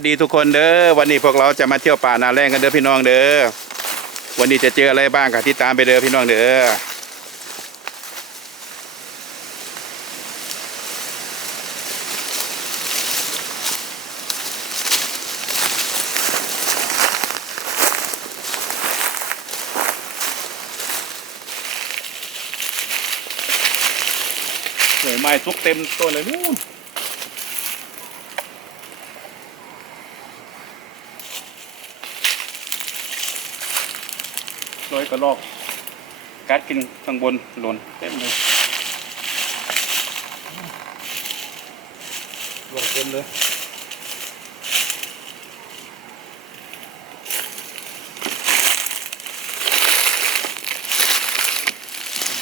สดีทุกคนเด้อวันนี้พวกเราจะมาเที่ยวป่านาแรงกันเด้อพี่น้องเด้อวันนี้จะเจออะไรบ้างกับที่ตามไปเด้อพี่น้องเด้อหน่วยไม้ทุกเต็มต้นเลยนู่น ร้อยกระลอกกัดกินข้างบนหล่นเต็มเลยหล่นเต็มเลย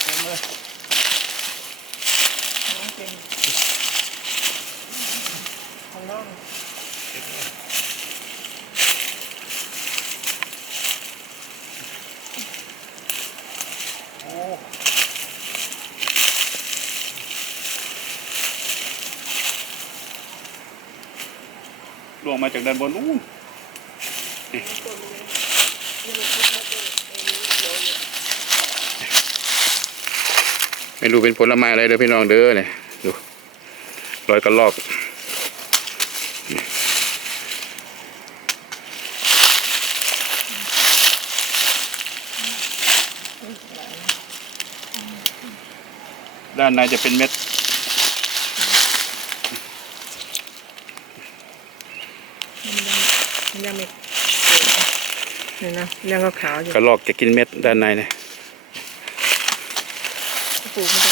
เต็มเลยโอ้ ลวงมาจากด้านบนนู้นนี่ไม่รู้เป็นผลไม้อะไรเด้อพี่น้องเด้อเนี่ยดูรอยกระลอกด้านในจะเป็นเม็ด มันยังไม่เนี่ยนะยังก็ขาวอยู่กระลอกจะกินเม็ดด้านในเนี่ย ปลูกมัน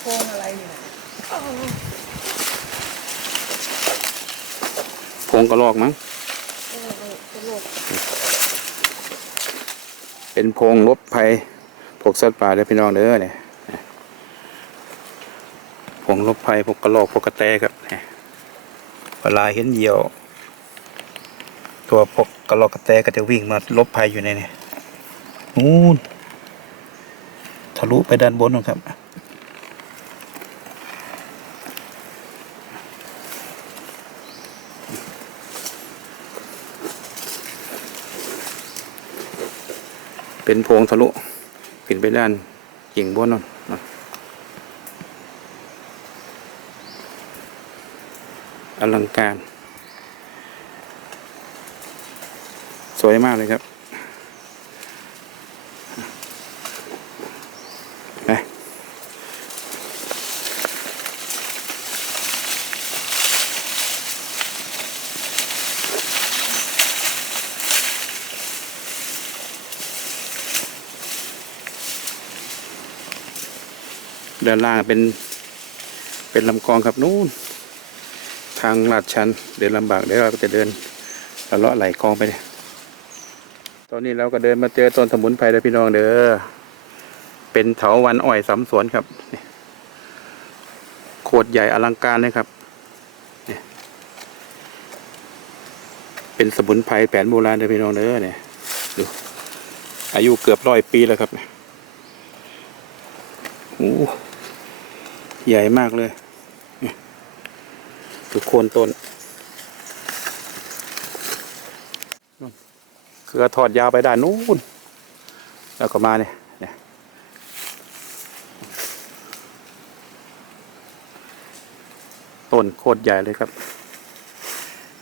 โพงอะไรเนี่ยพงกระลอกมั้ง เออเออตลกเป็นโพงลบภัยพวกสัตว์ป่าเด้อพี่น้องเด้อเนี่ยพงลบภัยพวกกระรอกพวกกระแตครับเนี่ยเวลาเห็นเหยี่ยว ตัวพวกกระรอกกระแตก็จะวิ่งมาลบภัยอยู่ในนี่นู่นทะลุไปด้านบนนะครับ เป็นโพรงทะลุขึ้นไปด้านกิ่งบนนั่นอลังการ สวยมากเลยครับ ด้านล่างเป็นเป็นลำคลองครับนู่น ทางลาดชันเดินลำบากเดี๋ยวเราก็จะเดินละเลาะไหลคลองไปเนี่ยตอนนี้เราก็เดินมาเจอต้นสมุนไพรแล้วพี่น้องเด้อเป็นเถาวันอ้อยสำสวนครับโคตรใหญ่อลังการเลยครับเป็นสมุนไพรแผนโบราณเลยพี่น้องเด้อเนี่ยดูอายุเกือบร้อยปีแล้วครับโอ้ ใหญ่มากเลยทุโคนต้นเครือทอดยาวไปด้านนู้น แล้วก็มาเนี่ยเนี่ยต้นโคตรใหญ่เลยครับ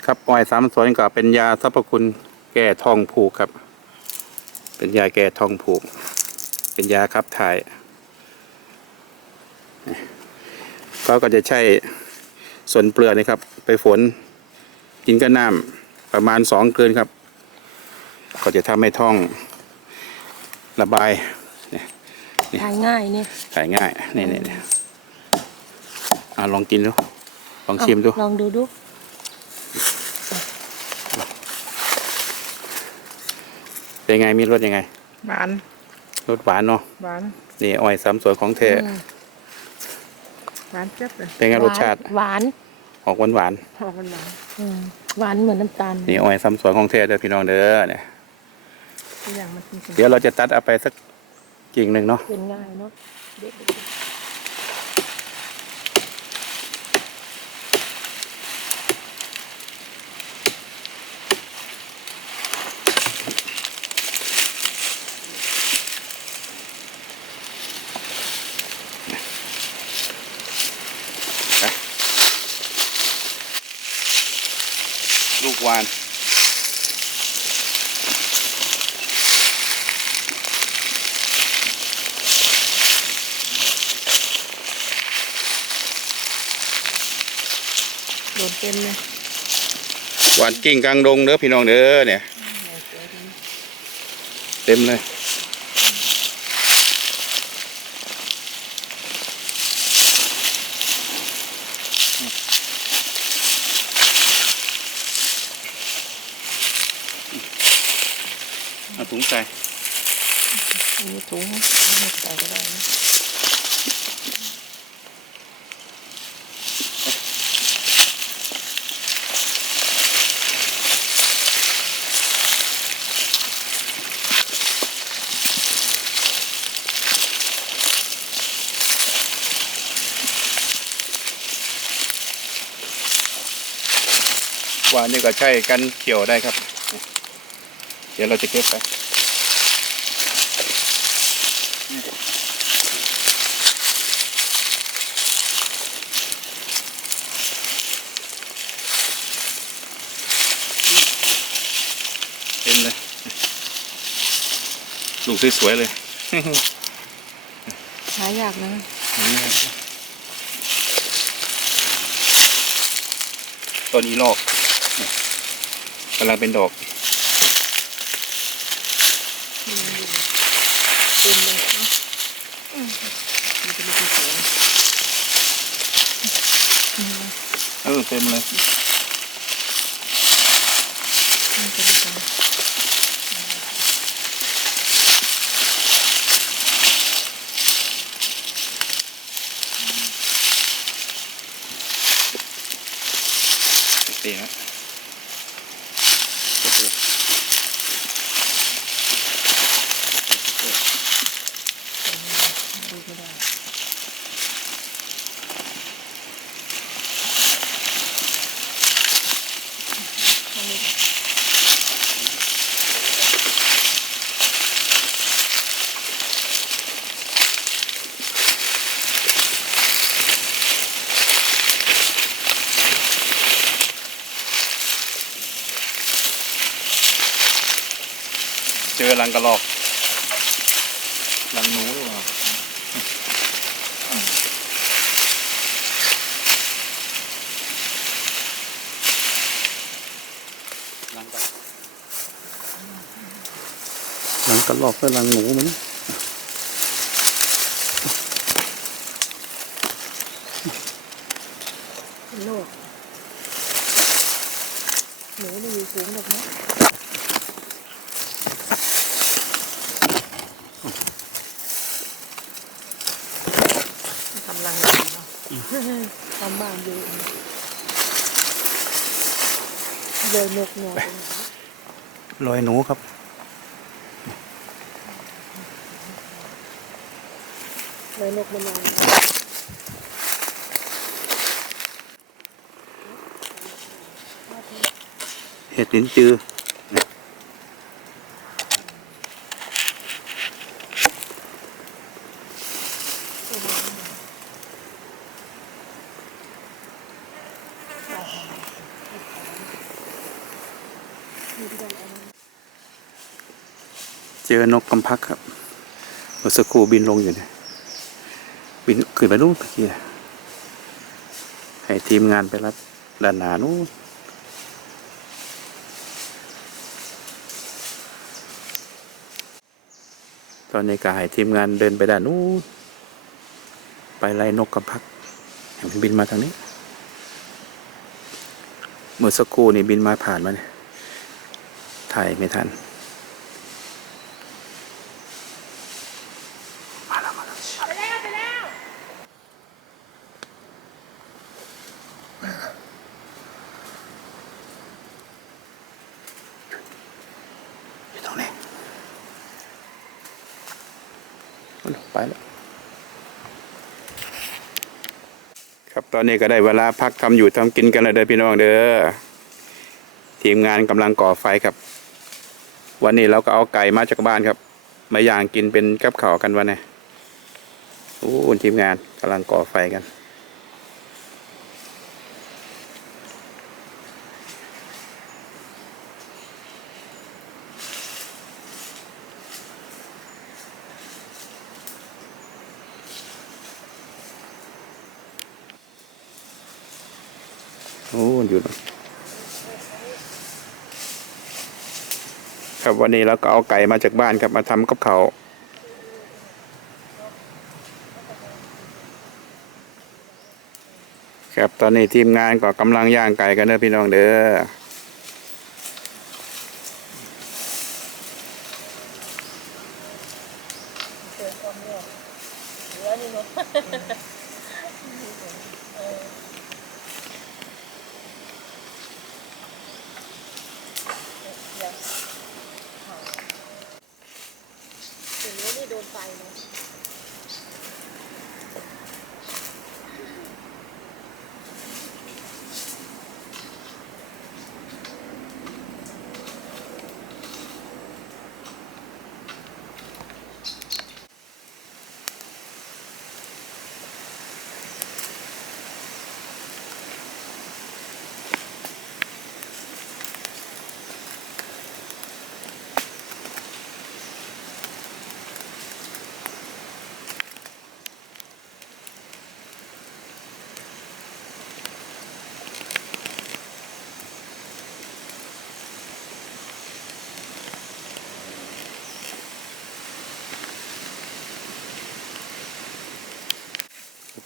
ครับอ้อยสามสวนก็เป็นยาสรรพคุณแก้ท้องผูกครับ เป็นยาแก้ท้องผูก เป็นยาขับถ่าย ก็ก็จะใช้ส่วนเปลือกนะครับ ไปฝนกินกับน้ำประมาณสองคืนครับ ก็จะทำให้ท้องระบายทานง่ายนี่ขายง่ายนี่นี่นี่อะลองกินดูลองชิมดูลองดูดูเป็นไงมีรสยังไง หวานรสหวานเนาะหวานนี่อ้อยสามสวยของเธออืม หวานเจ็บเลยเป็นไงรสชาติ หวานออกหวานหวานหอมมันหวานอืมหวานเหมือนน้ำตาลๆนี่อ้อยสามสวยของเธอเด้อพี่น้องเด้อเนี่ย ทุกอย่างมันกินเดี๋ยวเราจะตัดเอาไปสักกิ่งหนึ่งเนาะ เป็นง่ายเนาะเด็ด วานโดนเต็มเลยหวานกิ่งกลางดงเด้อพี่น้องเด้อเนี่ย เต็มเลย เอาถุง ใส่มีถุงใส่ก็ได้นะหวานนี่ก็ใช้กันเขียวได้ครับ เดี๋ยวเราจะเก็บไป เต็มเลย ลูก สวยๆเลยหายากนะต้นอีลอกกำลังเป็นดอกเต็มเลยเนาะอืมมันจะมีสีสวยเออเต็มเลย มันจะมีสี ตีนะเก็บเลย ดูไม่ได้ เจอ รังกระรอกรังหนูหรือเปล่ารังกระรังกระรอกก็รังหนูมั้ง เป็นโลกหนูไม่อยู่สูงหรอกนะ กำลังดีเนาะ ทำบ้านอยู่เลยนกนอนตรงไหนรอยหนูครับเลยนกมันนอนเห็ดลิ้นจือ อนกกำพักครับเมื่อสักครู่บินลงอยู่เนี่ยบินขึ้นไปนู่นตะกี้ให้ทีมงานไปรับด้านหนานู้นตอนนี้ก็ให้ทีมงานเดินไปด้านนู้นไปไล่นกกำพักให้มันบินมาทางนี้ เมื่อสักครู่นี่บินมาผ่านมาเนี่ยถ่ายไม่ทัน ครับตอนนี้ก็ได้เวลาพักทำอยู่ทำกินกันแล้วเด้อพี่น้องเด้อทีมงานกำลังก่อไฟครับ วันนี้เราก็เอาไก่มาจากบ้านครับ มาย่างกินเป็นกับข้าวกันวันนี้โอ้ทีมงานกำลังก่อไฟกัน โอ้อยู่เนอะ ครับ วันนี้เราก็เอาไก่มาจากบ้านครับมาทำกับเขาครับตอนนี้ทีมงานก็กำลังย่างไก่กันเด้อพี่น้องเด้อ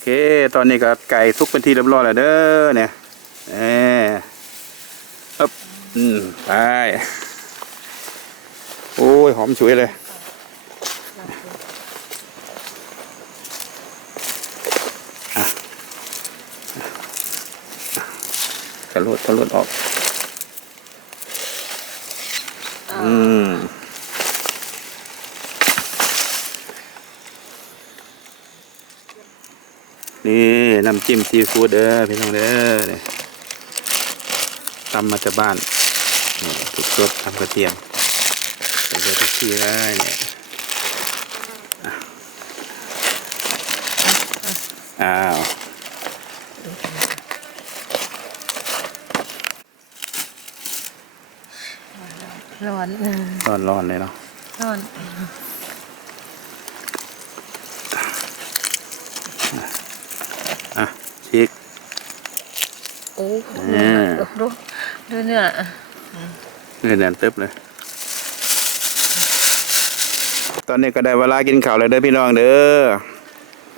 เค ตอนนี้ก็ไก่ทุกเป็นที่เรียบร้อยแล้วเด้อเนี่ยเอออ๊บอืมไปโอ้ย หอมฉุยเลยกระโดดกระโดดออก อืม นี่น้ำจิ้มซีฟู้ดเด้อพี่น้องเด้อเนี่ยตำมาจากบ้านนี่ถูกสดทำกระเทียมใส่เบอร์ทุกทีได้เนี่ยอะอ้าวร้อนร้อนร้อนๆเลยเนาะร้อน อะชิก โอ้อ่าดูดูเนื้อเงินแดนตึบเลย ตอนนี้ก็ได้เวลากินข้าวแล้วเด้อพี่น้องเด้อ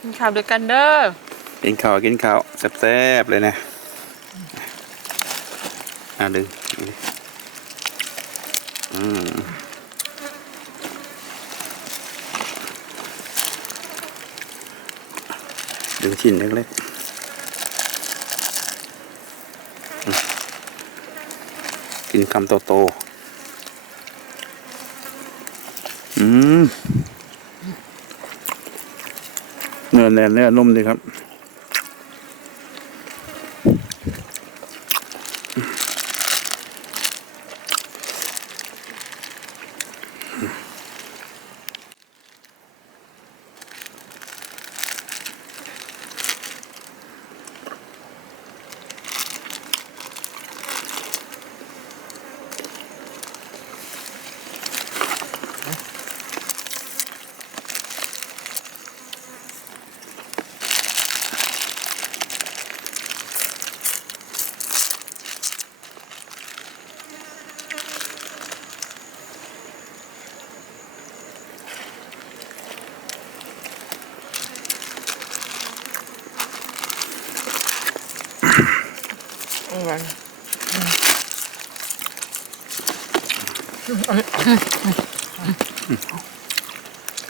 กินข้าวด้วยกันเด้อ กินข้าวกินข้าวแซ่บๆเลยนะอะดึงนี่อืมดึงชิ้นเล็กๆอืม กินคำโตๆอืมเนื้อแน่นเนื้อนุ่มดีครับ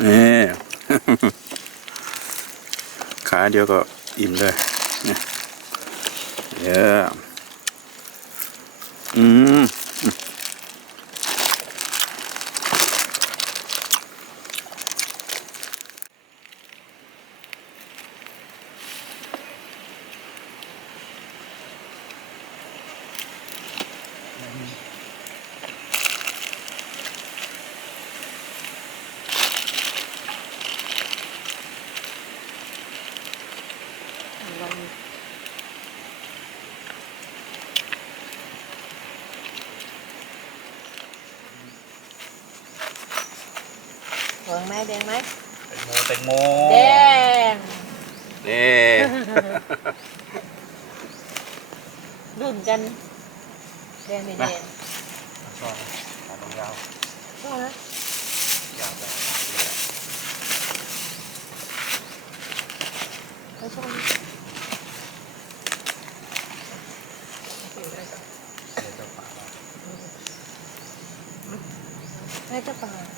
นี่ขาเดียวก็อิ่มเลยเนี่ยเยอะ งไหมแดงไหมแตงโมแตงโมแดงนี่ รุ่นกัน แดงไม่แดงชอบขาตรงยาวชอบนะยาวไปเขาชอบให้เจ้าป่าอันไหนเออ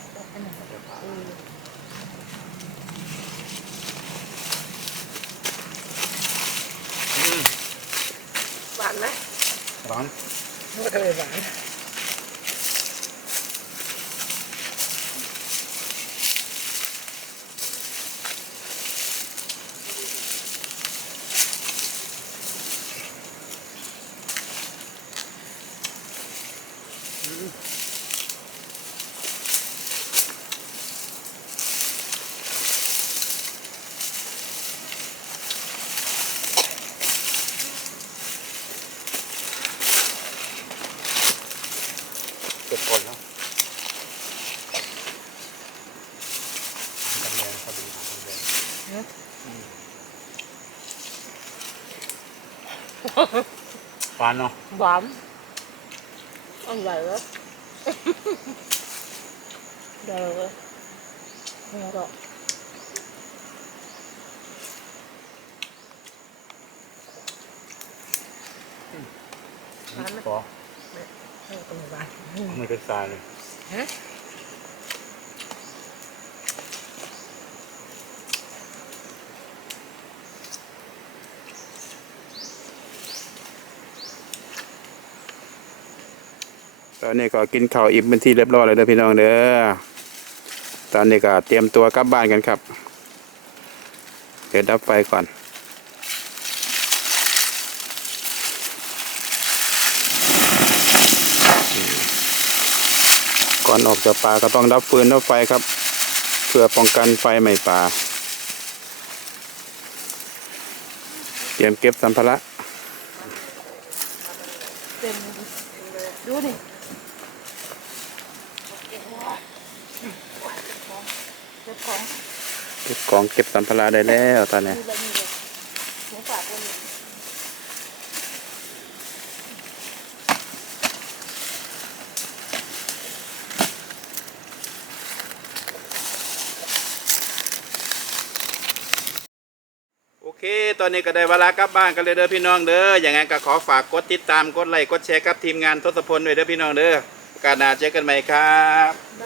หวานไหมร้อนไม่เคยหวาน เก็บคนแล้วทำแดงพอดีทำแดง หวานเนาะหวานอร่อยเลยเดี๋ยวเลยไม่เอาหรอกพอไม่ก็ไม่หวานไม่เป็นทรายเลย ฮะ อนนี้ก็กินข้าวอิ่มเป็นที่เรียบร้อยเลยเด้อพี่น้องเด้อ ตอนนี้ก็เตรียมตัวกลับบ้านกันครับ เดี๋ยวดับไฟก่อน ก่อนออกจากป่าก็ต้องดับฟืนดับไฟครับ เพื่อป้องกันไฟไหม้ป่า เตรียมเก็บสัมภาระ เต็มดูดิเก็บของ เก็บ ของเก็บสัมภาระได้แล้วตอนนี้อเคนนี้โอเค ตอนนี้ก็ได้เวลากลับบ้านกันเลยเด้อพี่น้องเด้อ อย่างงั้นก็ขอฝากกดติดตาม กดไลค์ กดแชร์กับทีมงานทศพลด้วยเด้อพี่น้องเด้อกาสหน้าเจอกันใหม่ครับบาย